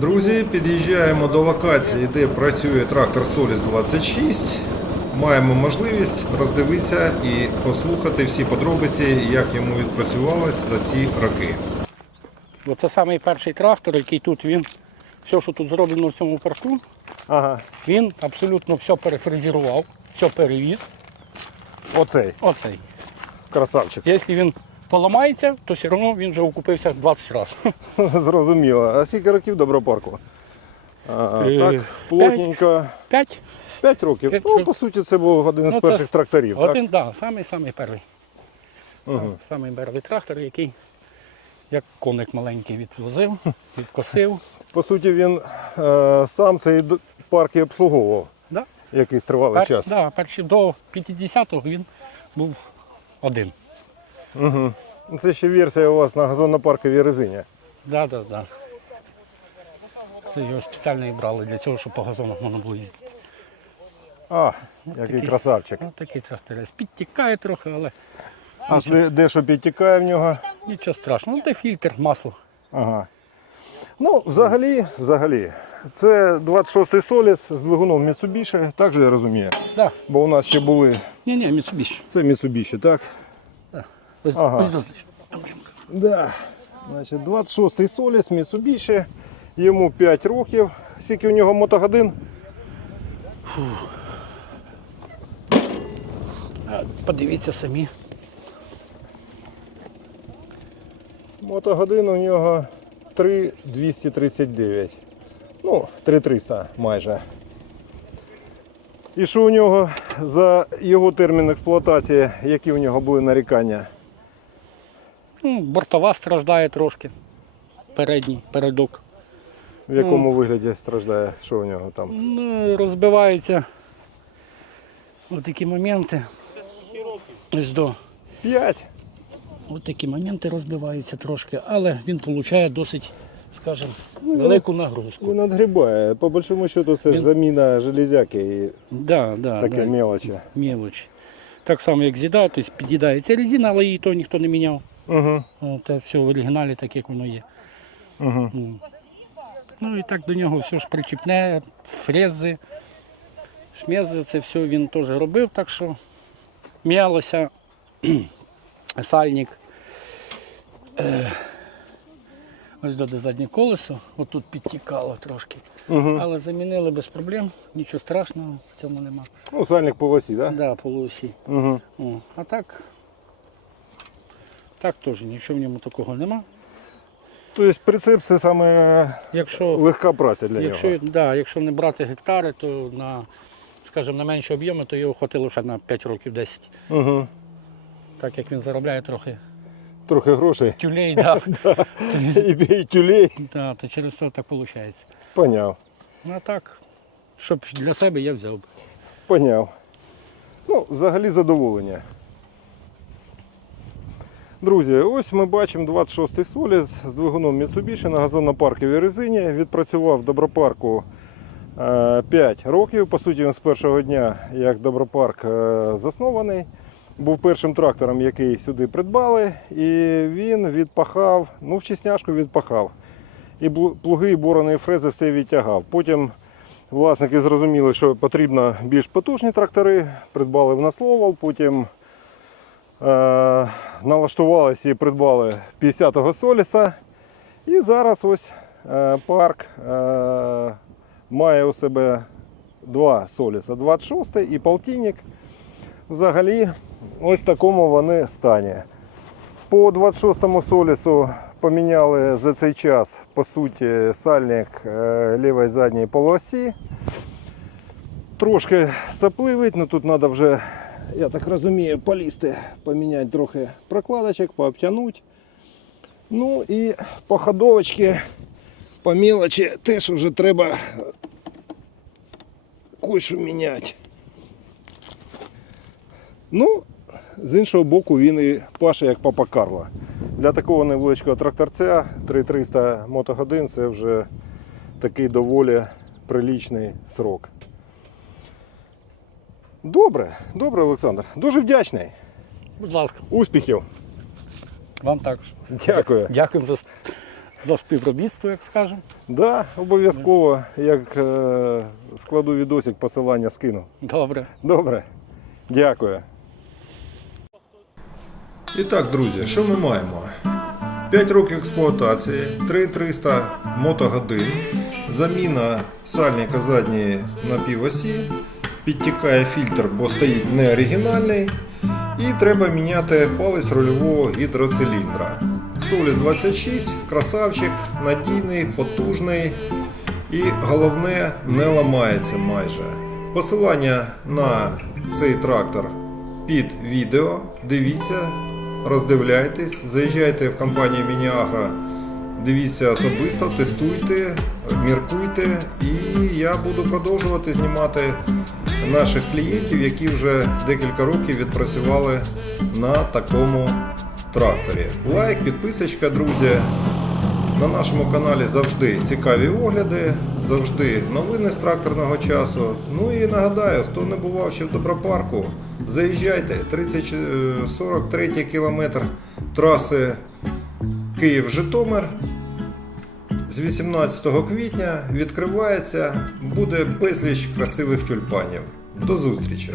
Друзі, під'їжджаємо до локації, де працює трактор Solis 26. Маємо можливість роздивитися і послухати всі подробиці, як йому відпрацювалось за ці роки. Бо це самий перший трактор, який тут він, все, що тут зроблено в цьому парку, Ага, він абсолютно все перефрезерував, все перевіз. оцей Оцей. красавчик. Якщо він поламається, то все одно він вже окупився 20 разів. Зрозуміло. А скільки років добропарку? А, Е, так, плотненько. П'ять. 5 років. П'ять ну, років. по суті, це був один з Ну, це перших с- тракторів. Один, так, да, самий самий перший. Угу. Самий перший трактор, який як коник маленький відвозив, відкосив. По суті, він е, сам цей д- парк і обслуговував Да. якийсь тривалий Пер, час. да, перші до 50-го він був один. Угу. Це ще версія у вас на газонно-парковій резині. Да, да, да. Це його спеціально і брали для цього, щоб по газонах можна було їздити. А, який такий. красавчик. Ось такий тракторець. Підтікає трохи, але А де, де що підтікає в нього? нічого страшного. Ну, де фільтр, масло. Ага. Ну, взагалі, взагалі, це 26-й Соліс з двигуном Mitsubishi, так же я розумію. Да. Бо у нас ще були. Ні, ні, Mitsubishi. Це Mitsubishi, так? Ось, Ага. ось дослідь. Да. Значить, 26-й Соліс Mitsubishi, йому 5 років. Скільки у нього мотогодин? Подивіться самі. Мотогодин у нього 3,239. Ну, 3,300 майже. І що у нього за його термін експлуатації, які у нього були нарікання? Ну, бортова страждає трошки. Передній, передок. В якому вигляді страждає, що у нього там? Ну, розбиваються ось такі моменти. Ось до. 5. Ось такі моменти розбиваються трошки, але він отримує досить, скажімо, велику нагрузку. Він надгрібає. По большому счету це ж заміна железяки і Да, да, таке да. мелочі. мелочь. Так само, як з'їдає, тобто під'їдається резина, але її то ніхто не міняв. Угу. Це все в оригіналі, так як воно є. Угу. Ну, і так до нього все ж причіпне, фрези, шмези, це все він теж робив, так що м'ялося сальник. Е, ось до заднє колесо, отут підтікало трошки. Угу. Але замінили без проблем, нічого страшного в цьому нема. Ну, сальник по осі, так? Да? Да, полуосі. Угу. О, а так, так теж нічого в ньому такого нема. Тобто прицеп це саме Якщо легка праця для Якщо, нього. да, якщо не брати гектари, то на, скажімо, на менші об'єми, то його хватило ще на 5 років 10. Угу. Так як він заробляє трохи Трохи грошей. тюлей, да, І, тюлей. да, то через це так виходить. Поняв. Ну а так, щоб для себе я взяв. Поняв. Ну, взагалі задоволення. Друзі, ось ми бачимо 26-й Соліс з двигуном Mitsubishi на газонно-парковій резині. Відпрацював в Добропарку е, 5 років. По суті, він з першого дня, як Добропарк е, заснований, був першим трактором, який сюди придбали, і він відпахав, ну, в чесняшку відпахав. І плуги, і борони, і фрези все відтягав. Потім Власники зрозуміли, що потрібно більш потужні трактори, придбали в Насловал, потім е, налаштувалися і придбали 50-го Соліса. І зараз ось е, парк е, має у себе два Соліса, 26 і полтинник. Взагалі, ось в такому вони стані. По 26-му Солісу поміняли за цей час, по суті, сальник е, лівої задньої полосі. Трошки сапливить, але тут треба вже, я так розумію, полізти, поміняти трохи прокладочок, пообтягнути. Ну і по ходовочці, по мелочі теж вже треба кое-що міняти. Ну, з іншого боку, він і паше як папа Карла. Для такого невеличкого тракторця 3300 мотогодин це вже такий доволі прилічний срок. Добре, добре, Олександр. Дуже вдячний. Будь ласка, Успіхів. вам також. Дякую. Дякуємо за, за співробітство, як скажемо. Да, обов'язково, як е, складу відосик, посилання скину. Добре. Добре. Дякую. І так, друзі, що ми маємо? 5 років експлуатації, 3300 мотогодин, заміна сальника задньої напівосі, підтікає фільтр, бо стоїть не оригінальний. І треба міняти палець рульового гідроциліндра. Соліс 26, красавчик, надійний, потужний і головне не ламається майже. Посилання на цей трактор під відео. Дивіться, роздивляйтесь, заїжджайте в компанію Мініагро, дивіться особисто, тестуйте, міркуйте, і я буду продовжувати знімати наших клієнтів, які вже декілька років відпрацювали на такому тракторі. Лайк, підписочка, друзі. На нашому каналі завжди цікаві огляди, завжди новини з тракторного часу. Ну і нагадаю, хто не бував ще в Добропарку, заїжджайте 30, е, 43 кілометр траси Київ-Житомир. З 18 квітня відкривається, буде безліч красивих тюльпанів. До зустрічі!